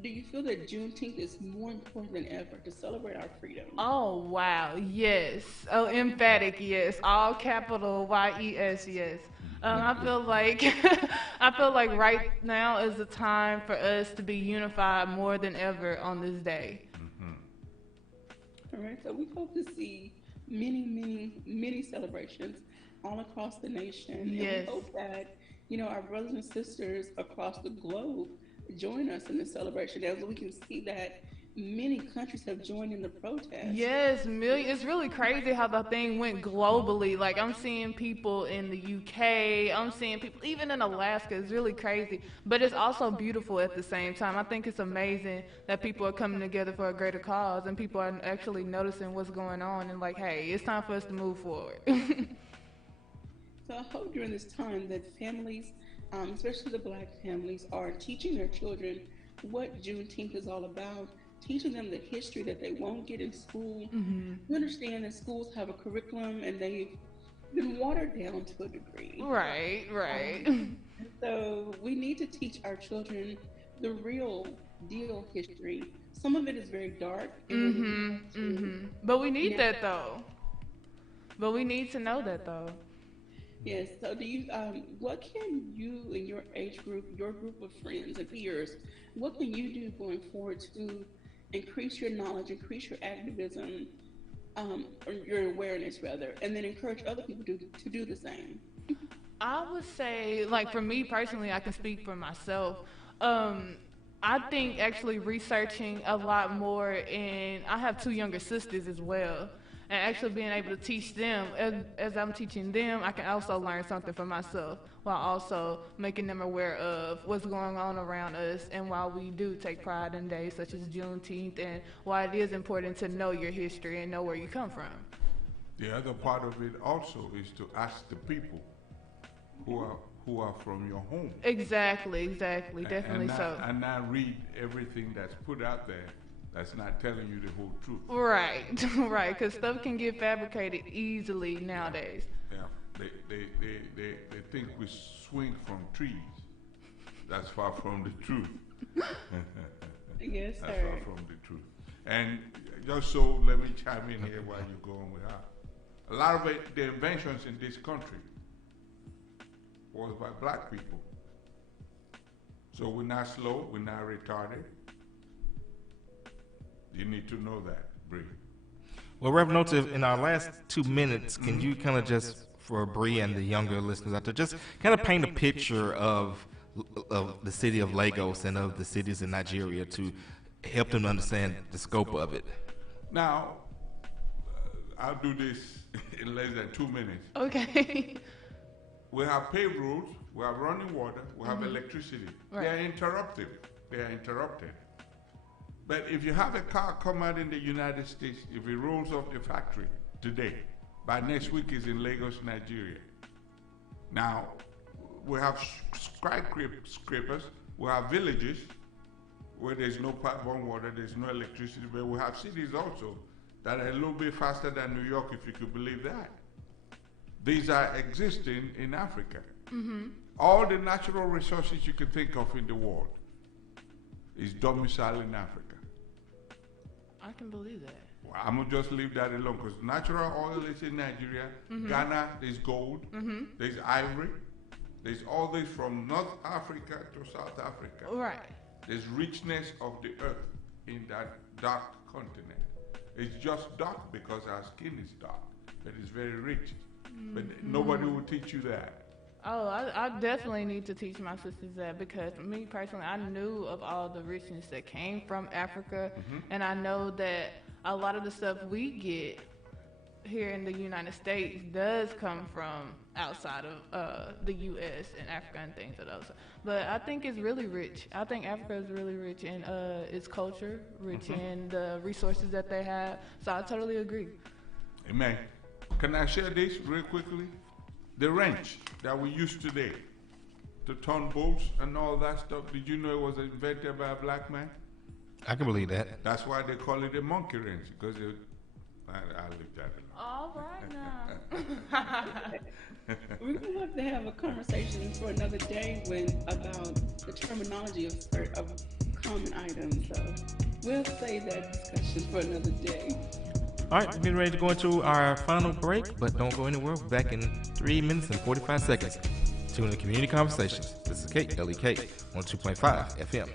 do you feel that Juneteenth is more important than ever to celebrate our freedom? Oh, wow. Yes. Oh, emphatic, yes. All capital Y-E-S, yes. I feel like right now is the time for us to be unified more than ever on this day. All right, so we hope to see many celebrations all across the nation. Yes. And we hope that, our brothers and sisters across the globe join us in this celebration, as we can see that many countries have joined in the protest. Yes, million. It's really crazy how the thing went globally. Like, I'm seeing people in the UK, I'm seeing people even in Alaska. It's really crazy, but it's also beautiful at the same time. I think it's amazing that people are coming together for a greater cause, and people are actually noticing what's going on and like, hey, it's time for us to move forward. So I hope during this time that families, especially the Black families, are teaching their children what Juneteenth is all about, teaching them the history that they won't get in school. You understand that schools have a curriculum and they've been watered down to a degree. Right. So we need to teach our children the real deal history. Some of it is very dark. But we need that though. But we need to know that though. Yes. So, do you? What can you and your age group, your group of friends and peers, what can you do going forward to increase your knowledge, increase your activism, or your awareness rather, and then encourage other people to do the same? I would say, like for me personally, I can speak for myself. I think actually researching a lot more, and I have 2 younger sisters as well. And actually being able to teach them, as I'm teaching them, I can also learn something for myself while also making them aware of what's going on around us and why we do take pride in days such as Juneteenth and why it is important to know your history and know where you come from. The other part of it also is to ask the people who are from your home. Exactly, definitely so. And not read everything that's put out there. That's not telling you the whole truth. Right, because stuff can get fabricated easily nowadays. Yeah, they think we swing from trees. That's far from the truth. Yes, sir. That's far from the truth. And just so, let me chime in here while you're going with her. A lot of the inventions in this country was by Black people. So we're not slow, we're not retarded. You need to know that, Bree. Well, Reverend Notif, in our last 2 minutes, can you kind of just, for Bree and the younger listeners out there, just kind of paint a picture of the city of Lagos and of the cities in Nigeria to help them understand the scope of it? Now, I'll do this in less than 2 minutes. Okay. We have paved roads, we have running water, we have electricity. Right. They are interrupted. But if you have a car come out in the United States, if it rolls off the factory today, by next week is in Lagos, Nigeria. Now, we have skyscrapers, we have villages where there's no pipe-borne water, there's no electricity, but we have cities also that are a little bit faster than New York, if you could believe that. These are existing in Africa. All the natural resources you can think of in the world is domiciled in Africa. I can believe that. Well, I'm going to just leave that alone because natural oil is in Nigeria. Ghana, there's gold. There's ivory. There's all this from North Africa to South Africa. Right. There's richness of the earth in that dark continent. It's just dark because our skin is dark, but it's very rich. But nobody will teach you that. Oh, I definitely need to teach my sisters that because me personally, I knew of all the richness that came from Africa, and I know that a lot of the stuff we get here in the United States does come from outside of the U.S. and Africa and things of those. But I think it's really rich. I think Africa is really rich in its culture, rich in the resources that they have. So I totally agree. Amen. Can I share this real quickly? The wrench that we use today to turn bolts and all that stuff, did you know it was invented by a Black man? I can believe that. That's why they call it a monkey wrench, because I'll leave that alone. All right now. We're going to have to have a conversation for another day about the terminology of common items. So we'll save that discussion for another day. All right, we're getting ready to go into our final break, but don't go anywhere. We're back in 3 minutes and 45 seconds. Tune in to Community Conversations. This is KLEK 102.5 FM.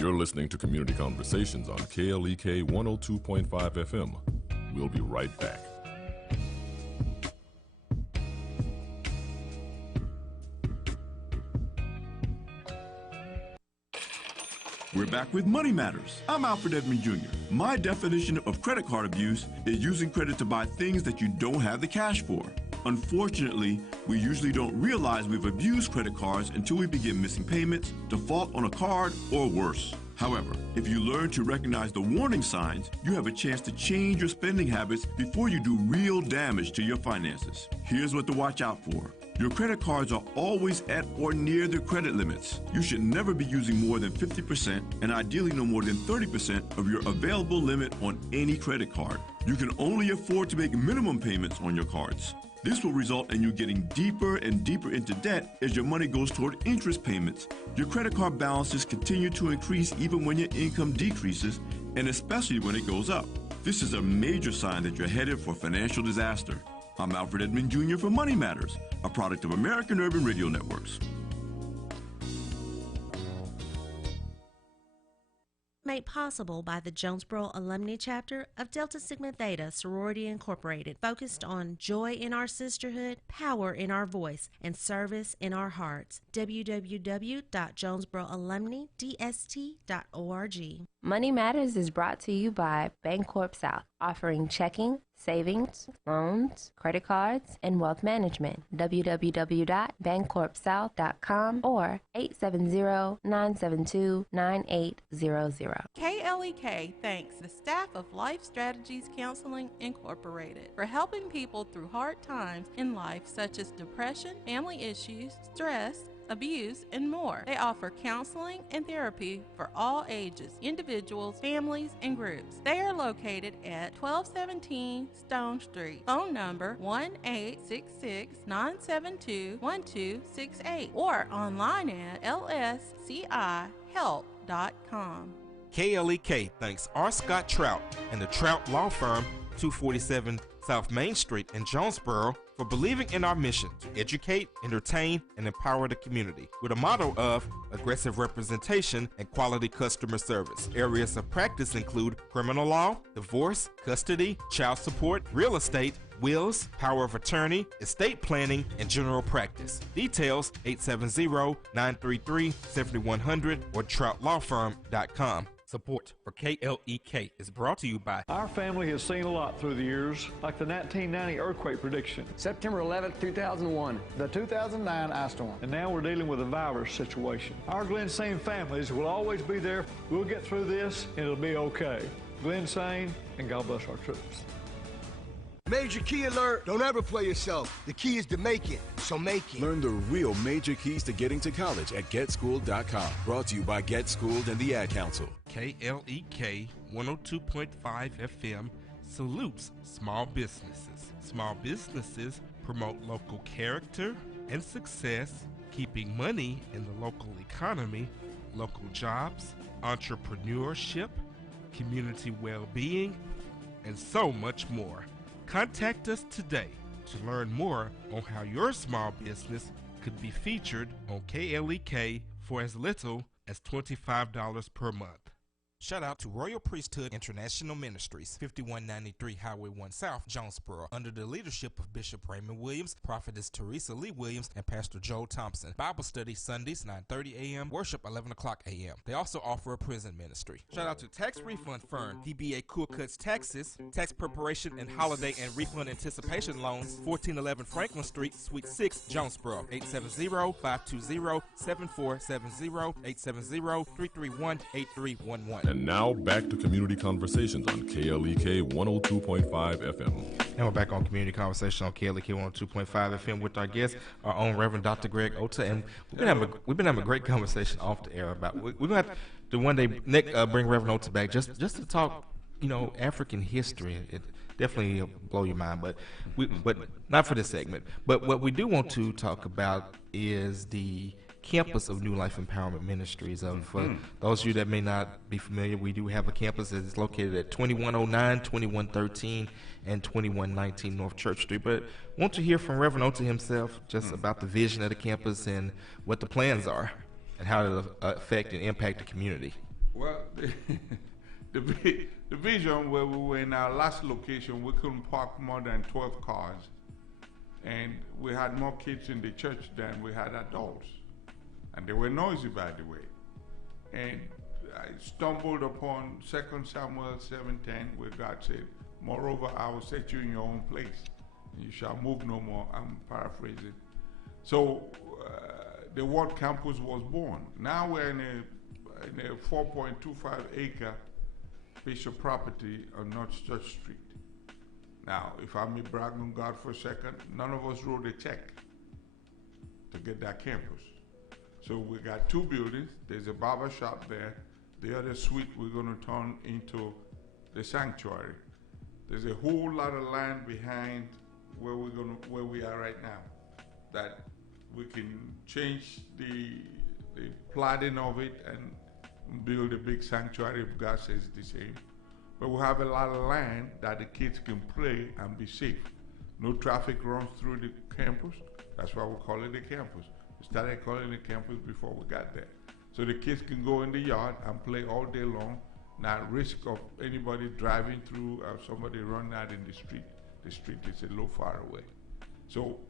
You're listening to Community Conversations on KLEK 102.5 FM. We'll be right back. We're back with Money Matters. I'm Alfred Edmond Jr. My definition of credit card abuse is using credit to buy things that you don't have the cash for. Unfortunately, we usually don't realize we've abused credit cards until we begin missing payments, default on a card, or worse. However, if you learn to recognize the warning signs, you have a chance to change your spending habits before you do real damage to your finances. Here's what to watch out for. Your credit cards are always at or near their credit limits. You should never be using more than 50% and ideally no more than 30% of your available limit on any credit card. You can only afford to make minimum payments on your cards. This will result in you getting deeper and deeper into debt as your money goes toward interest payments. Your credit card balances continue to increase even when your income decreases, and especially when it goes up. This is a major sign that you're headed for financial disaster. I'm Alfred Edmond Jr. for Money Matters, a product of American Urban Radio Networks. Made possible by the Jonesboro Alumni Chapter of Delta Sigma Theta Sorority Incorporated, focused on joy in our sisterhood, power in our voice, and service in our hearts. www.jonesboroalumnidst.org. Money Matters is brought to you by Bancorp South, offering checking, savings, loans, credit cards, and wealth management. www.bancorpsouth.com or 870-972-9800. KLEK thanks the staff of Life Strategies Counseling Incorporated for helping people through hard times in life such as depression, family issues, stress, abuse, and more. They offer counseling and therapy for all ages, individuals, families, and groups. They are located at 1217 Stone Street. Phone number 1-866-972-1268 or online at lscihelp.com. KLEK thanks R. Scott Trout and the Trout Law Firm, 247 South Main Street in Jonesboro, for believing in our mission to educate, entertain, and empower the community with a motto of aggressive representation and quality customer service. Areas of practice include criminal law, divorce, custody, child support, real estate, wills, power of attorney, estate planning, and general practice. Details 870-933-7100 or troutlawfirm.com. Support for KLEK is brought to you by Our family has seen a lot through the years, like the 1990 earthquake prediction, September 11th, 2001, the 2009 ice storm, and now we're dealing with a virus situation. Our Glen Sane families will always be there. We'll get through this, and it'll be okay. Glen Sane, and God bless our troops. Major key alert. Don't ever play yourself. The key is to make it, so make it. Learn the real major keys to getting to college at GetSchooled.com. Brought to you by Get Schooled and the Ad Council. KLEK 102.5 FM salutes small businesses. Small businesses promote local character and success, keeping money in the local economy, local jobs, entrepreneurship, community well-being, and so much more. Contact us today to learn more on how your small business could be featured on KLEK for as little as $25 per month. Shout out to Royal Priesthood International Ministries, 5193 Highway 1 South, Jonesboro, under the leadership of Bishop Raymond Williams, Prophetess Teresa Lee Williams, and Pastor Joel Thompson. Bible study Sundays, 9:30 a.m., worship 11 o'clock a.m. They also offer a prison ministry. Shout out to Tax Refund Firm, DBA Cool Cuts Taxes, tax preparation and holiday and refund anticipation loans, 1411 Franklin Street, Suite 6, Jonesboro, 870-520-7470, 870-331-8311. And now back to Community Conversations on KLEK 102.5 FM. And we're back on Community Conversation on KLEK 102.5 FM with our guest, our own Reverend Dr. Greg Ota. And we've been having a great conversation off the air about. We're gonna have to one day, Nick, bring Reverend Ota back just to talk, African history. It definitely blow your mind, but not for this segment. But what we do want to talk about is the campus of New Life Empowerment Ministries. For those of you that may not be familiar, we do have a campus that is located at 2109, 2113, and 2119 North Church Street. But I want to hear from Reverend Ota himself just about the vision of the campus and what the plans are and how it'll affect and impact the community. Well, the vision where we were in our last location, we couldn't park more than 12 cars. And we had more kids in the church than we had adults. And they were noisy, by the way. And I stumbled upon 2 Samuel 7:10, where God said, "Moreover, I will set you in your own place, and you shall move no more." I'm paraphrasing. So the Word Campus was born. Now we're in a 4.25 acre piece of property on North Church Street. Now, if I may brag on God for a second, none of us wrote a check to get that campus. So we got 2 buildings. There's a barber shop there. The other suite we're going to turn into the sanctuary. There's a whole lot of land behind where we are right now that we can change the plotting of it and build a big sanctuary if God says the same. But we have a lot of land that the kids can play and be safe. No traffic runs through the campus. That's why we call it the campus. We started calling it campus before we got there. So the kids can go in the yard and play all day long, not risk of anybody driving through or somebody running out in the street. The street is a little far away. So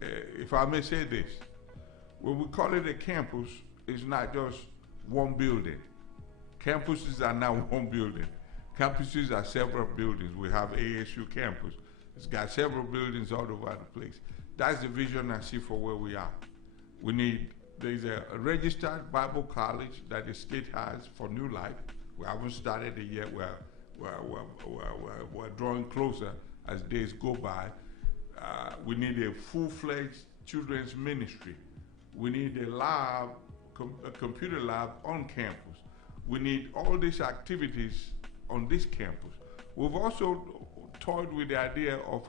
if I may say this, when we call it a campus, it's not just one building. Campuses are not one building. Campuses are several buildings. We have ASU campus. It's got several buildings all over the place. That's the vision I see for where we are. There's a registered Bible college that the state has for New Life. We haven't started it yet. We're drawing closer as days go by. We need a full-fledged children's ministry. We need a lab, a computer lab on campus. We need all these activities on this campus. We've also toyed with the idea of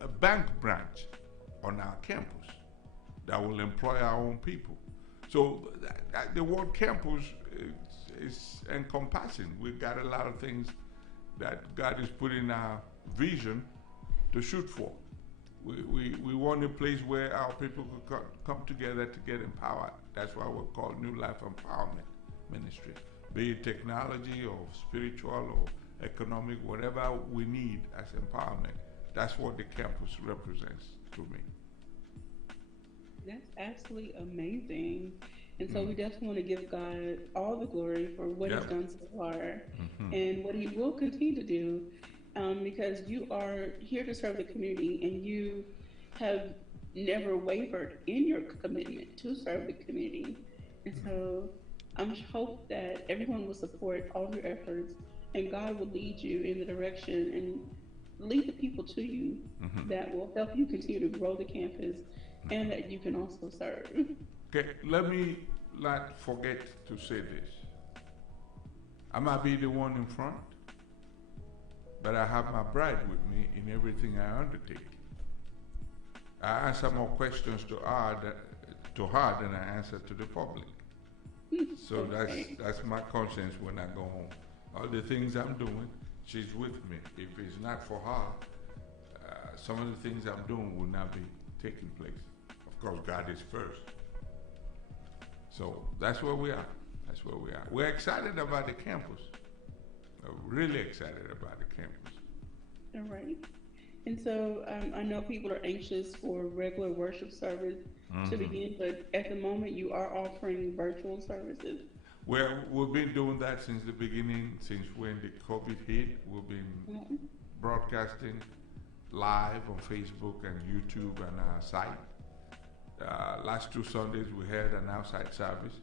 a bank branch on our campus that will employ our own people. So the word campus is encompassing. We've got a lot of things that God is putting in our vision to shoot for. We want a place where our people could come together to get empowered. That's why we're called New Life Empowerment Ministry. Be it technology or spiritual or economic, whatever we need as empowerment, that's what the campus represents to me. That's absolutely amazing. And so we definitely want to give God all the glory for what He's done so far and what He will continue to do, because you are here to serve the community and you have never wavered in your commitment to serve the community. And so I hope that everyone will support all of your efforts and God will lead you in the direction and lead the people to you that will help you continue to grow the campus and that you can also serve. Okay, let me not forget to say this. I might be the one in front, but I have my bride with me in everything I undertake. I answer more questions to her than I answer to the public. So that's my conscience when I go home. All the things I'm doing, she's with me. If it's not for her, some of the things I'm doing will not be taking place. Of course, God is first. So that's where we are. That's where we are. We're excited about the campus. We're really excited about the campus. All right. And so I know people are anxious for regular worship service to begin, but at the moment you are offering virtual services. Well, we've been doing that since the beginning, since when the COVID hit. We've been broadcasting live on Facebook and YouTube and our site. Last 2 Sundays we had an outside service.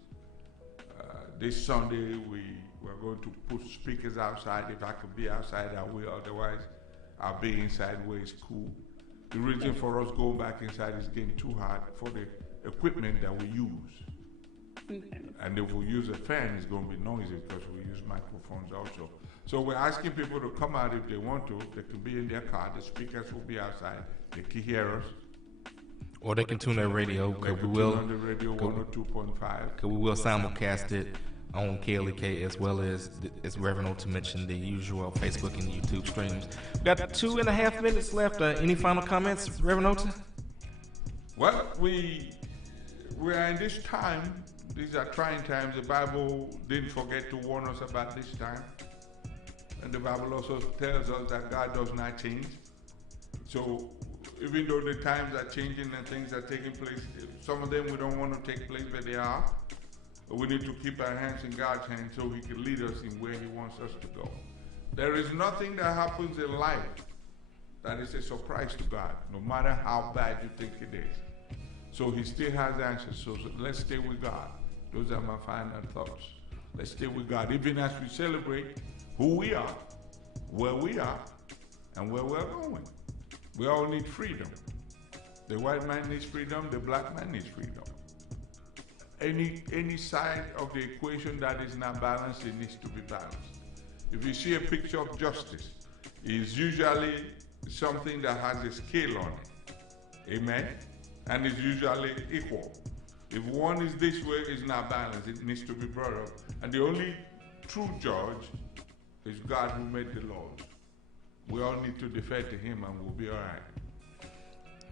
This Sunday we're going to put speakers outside. If I could be outside, I will. Otherwise, I'll be inside where it's cool. The reason for us going back inside is getting too hot for the equipment that we use. And if we use a fan, it's going to be noisy because we use microphones also. So we're asking people to come out if they want to. They can be in their car. The speakers will be outside. They can hear us. Or they can tune their radio. They can tune on the radio 102.5. We will simulcast it on KLEK as well as Reverend Ota mentioned, the usual Facebook and YouTube streams. We got 2.5 minutes left. Any final comments, Reverend Ota? Well, we are in this time. These are trying times. The Bible didn't forget to warn us about this time. And the Bible also tells us that God does not change. So even though the times are changing and things are taking place, some of them we don't want to take place, but they are. We need to keep our hands in God's hands so He can lead us in where He wants us to go. There is nothing that happens in life that is a surprise to God, no matter how bad you think it is. So He still has answers. So let's stay with God. Those are my final thoughts. Let's stay with God, even as we celebrate who we are, where we are, and where we're going. We all need freedom. The white man needs freedom, the black man needs freedom. Any side of the equation that is not balanced, it needs to be balanced. If you see a picture of justice, it's usually something that has a scale on it. Amen? And it's usually equal. If one is this way, it's not balanced. It needs to be brought up. And the only true judge is God who made the laws. We all need to defer to Him and we'll be all right.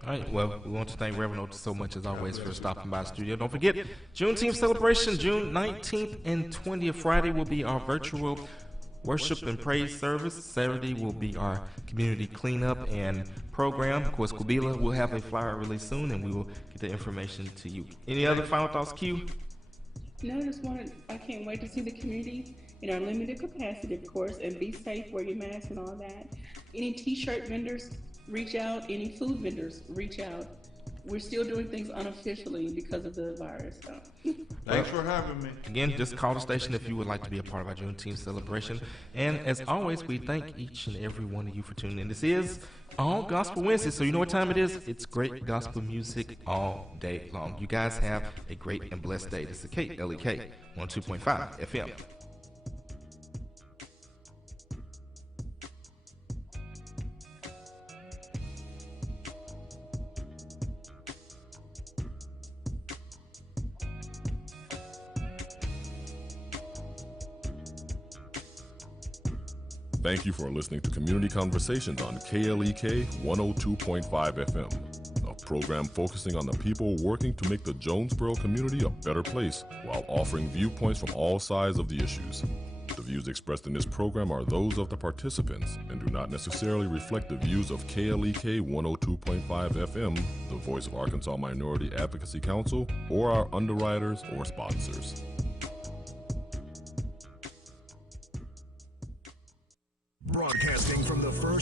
All right, well, we want to thank Reverend Otis so much as always for stopping by the studio. Don't forget, Juneteenth celebration, June 19th and 20th. Friday will be our virtual worship and praise service. Saturday will be our community cleanup and program. Of course, Kwabila will have a flyer released soon, and we will get the information to you. Any other final thoughts, Q? No, I can't wait to see the community in our limited capacity, of course, and be safe, wear your mask and all that. Any t-shirt vendors, reach out. Any food vendors, reach out. We're still doing things unofficially because of the virus. So. Thanks for having me. Again, just call the station if you would like to be a part of our Juneteenth celebration. And as always, we thank each and every one of you for tuning in. This is All Gospel Wednesday, so you know what time it is. It's great gospel music all day long. You guys have a great and blessed day. This is KLEK 102.5 FM. Thank you for listening to Community Conversations on KLEK 102.5 FM, a program focusing on the people working to make the Jonesboro community a better place while offering viewpoints from all sides of the issues. The views expressed in this program are those of the participants and do not necessarily reflect the views of KLEK 102.5 FM, the voice of Arkansas Minority Advocacy Council, or our underwriters or sponsors. Broadcasting from the first